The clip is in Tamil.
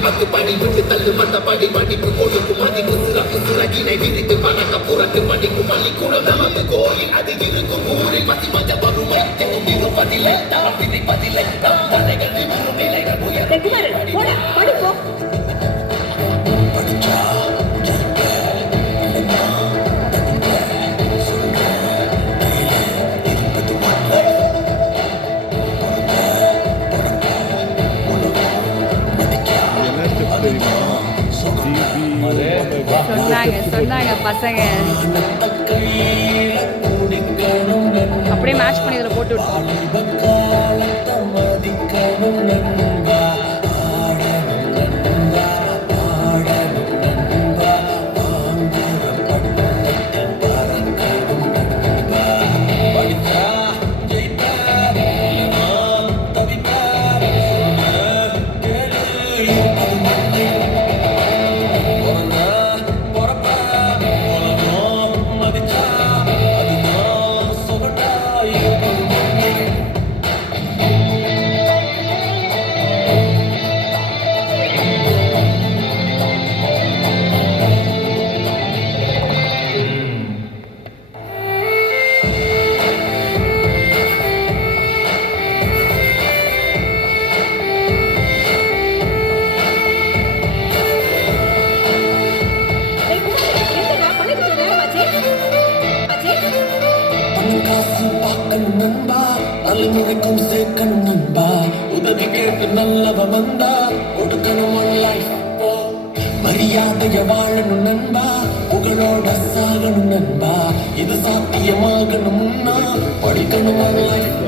மத்து படி விட்டு தள்ளு மத்த படி படிப்பு கொடுக்கும் மதிப்பு சிறப்பு சிறகினை விரித்து பணக்க புரட்டு படிக்கும் பள்ளிக்கூடம் நமக்கு கோயில் அது இருக்கும் ஊரில் மதி மத வறுமை இருப்பதில்லை நாம் விதிப்பதில்லை நம் தலைகள் நிமிரும் நிலைகள் உயர் படிப்போம் படிச்சா சொன்னாங்க பசங்க அப்படியே மேட்ச் பண்ணி இதில் போட்டு தலைமுறைக்கும் சேர்க்கணும் நண்பா உதவி கேட்டு நல்லவ வந்தா கொடுக்கணும் லைஃப் மரியாதைய வாழணும் நண்பா புகழோட சாகணும் நண்பா இது சாத்தியமாகணும்னா படிக்கணும் லைஃப்